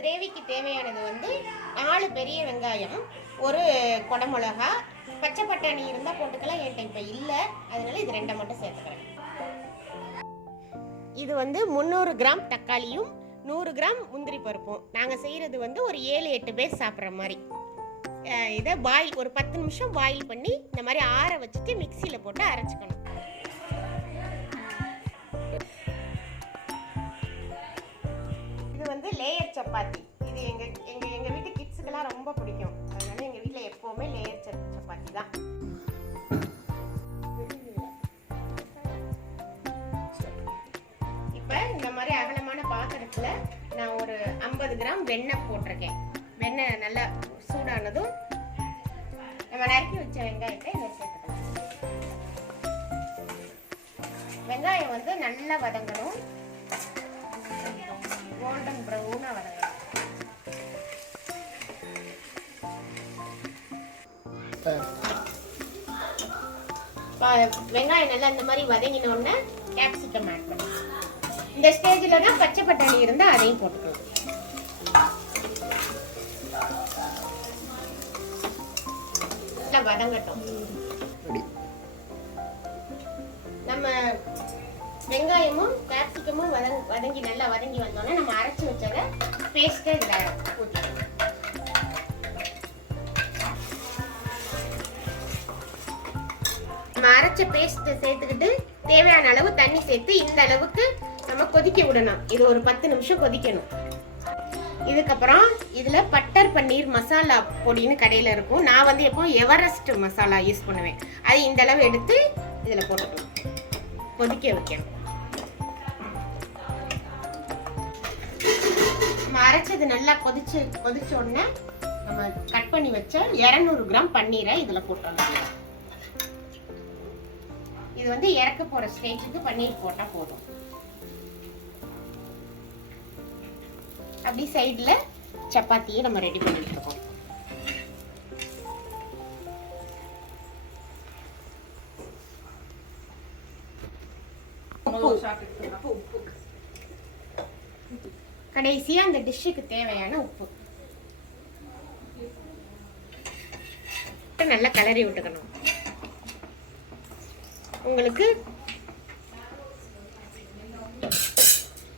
கிரேவிக்கு தேவையானது வந்து 4 பெரிய வெங்காயம், ஒரு குடமிளகா, பச்சை பட்டாணி இருந்தால் போட்டுக்கலாம். என்கிட்ட இப்போ இல்லை, அதனால இது 2 மட்டும் சேர்த்துக்கிறேன். இது வந்து 300 கிராம் தக்காளியும் 100 கிராம் முந்திரி பருப்பும். நாங்கள் செய்கிறது வந்து ஒரு 7-8 பேர் சாப்பிட்ற மாதிரி. இதை பாயில் ஒரு 10 நிமிஷம் பாயில் பண்ணி இந்த மாதிரி ஆற வச்சுட்டு மிக்சியில் போட்டு அரைச்சிக்கணும். இது வந்து லேயர் சப்பாத்தி. இது எங்கள் வீட்டு கிட்ஸுக்கெல்லாம் ரொம்ப பிடிக்கும். அதனால எங்கள் வீட்டில் எப்போவுமே லேயர் சப்பாத்தி தான். இப்போ இந்த மாதிரி அகலமான பாத்திரத்தில் நான் ஒரு 50 கிராம் வெண்ணெய் போட்டிருக்கேன். வெண்ணெய் நல்லா சூடானதும் நம்ம நறுக்கி வச்ச வெங்காயத்தை இதை சேர்த்துக்கலாம். வெங்காயம் வந்து நல்லா வதங்கணும், கோல்டன் ப்ரௌனாக வதங்கணும். வெங்காயம் நல்லா இந்த மாதிரி வதங்கினோடனே கேப்சிகம் ஆட் பண்ணணும். இந்த ஸ்டேஜில் தான் பச்சை பட்டாணி இருந்தால் அதையும் போட்டுக்கணும். நல்லா வதங்கட்டும். நம்ம வெங்காயமும் கேப்சிகமும் வதங்கி நல்லா வதங்கி வந்தோடனே நம்ம அரைச்சி வச்சதை பேஸ்ட்டை இதில் ஊற்றிக்கணும். நம்ம அரைச்ச பேஸ்ட்டை சேர்த்துக்கிட்டு தேவையான அளவு தண்ணி சேர்த்து இந்த அளவுக்கு நம்ம கொதிக்க விடணும். இது ஒரு 10 நிமிஷம் கொதிக்கணும். இதுக்கப்புறம் இதில் பட்டர் பன்னீர் மசாலா பொடின்னு கடையில் இருக்கும். நான் வந்து எப்போ எவரெஸ்ட் மசாலா யூஸ் பண்ணுவேன். அது இந்த அளவு எடுத்து இதில் போட்டுக்கணும், கொதிக்க வைக்கணும். நம்ம அரைச்சது நல்லா கொதிச்ச உடனே நம்ம கட் பண்ணி வச்ச 200 கிராம் பன்னீரை இதில் போட்டுறலாம். இது வந்து இறக்க போகிற ஸ்டேஜுக்கு பன்னீர் போட்டால் போதும். அப்படி சைடில் சப்பாத்தியை நம்ம ரெடி பண்ணிட்டு இருக்கோம். கடைசியா அந்த டிஷ்ஷுக்கு தேவையான உப்பு நல்லா கிளறி விட்டுக்கணும். உங்களுக்கு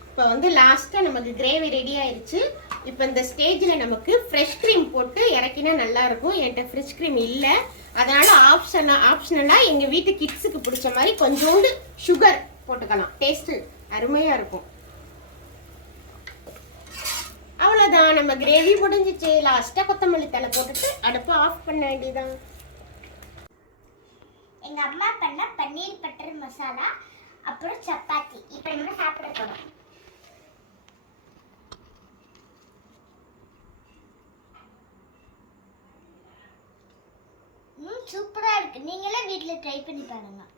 இப்போ வந்து லாஸ்ட்டாக நமக்கு கிரேவி ரெடி ஆயிடுச்சு. இப்போ இந்த ஸ்டேஜில் நமக்கு ஃப்ரெஷ் க்ரீம் போட்டு இறக்கினா நல்லாயிருக்கும். என்கிட்ட ஃப்ரெஷ் க்ரீம் இல்லை, அதனால் ஆப்ஷனலாக எங்கள் வீட்டு கிட்ஸுக்கு பிடிச்ச மாதிரி கொஞ்சோண்டு சுகர் போட்டுக்கலாம். டேஸ்ட்டு அருமையாக இருக்கும். அவ்வளோதான், நம்ம கிரேவி முடிஞ்சிச்சு. லாஸ்ட்டாக கொத்தமல்லி தலை போட்டுட்டு அடுப்பை ஆஃப் பண்ண வேண்டியதான். எங்கள் அம்மா பண்ண பன்னீர் பட்டர் மசாலா அப்புறம் சப்பாத்தி இப்போ நம்ம சாப்பிட போகிறோம். சூப்பராக இருக்குது. நீங்களே வீட்டில் ட்ரை பண்ணி பாருங்கள்.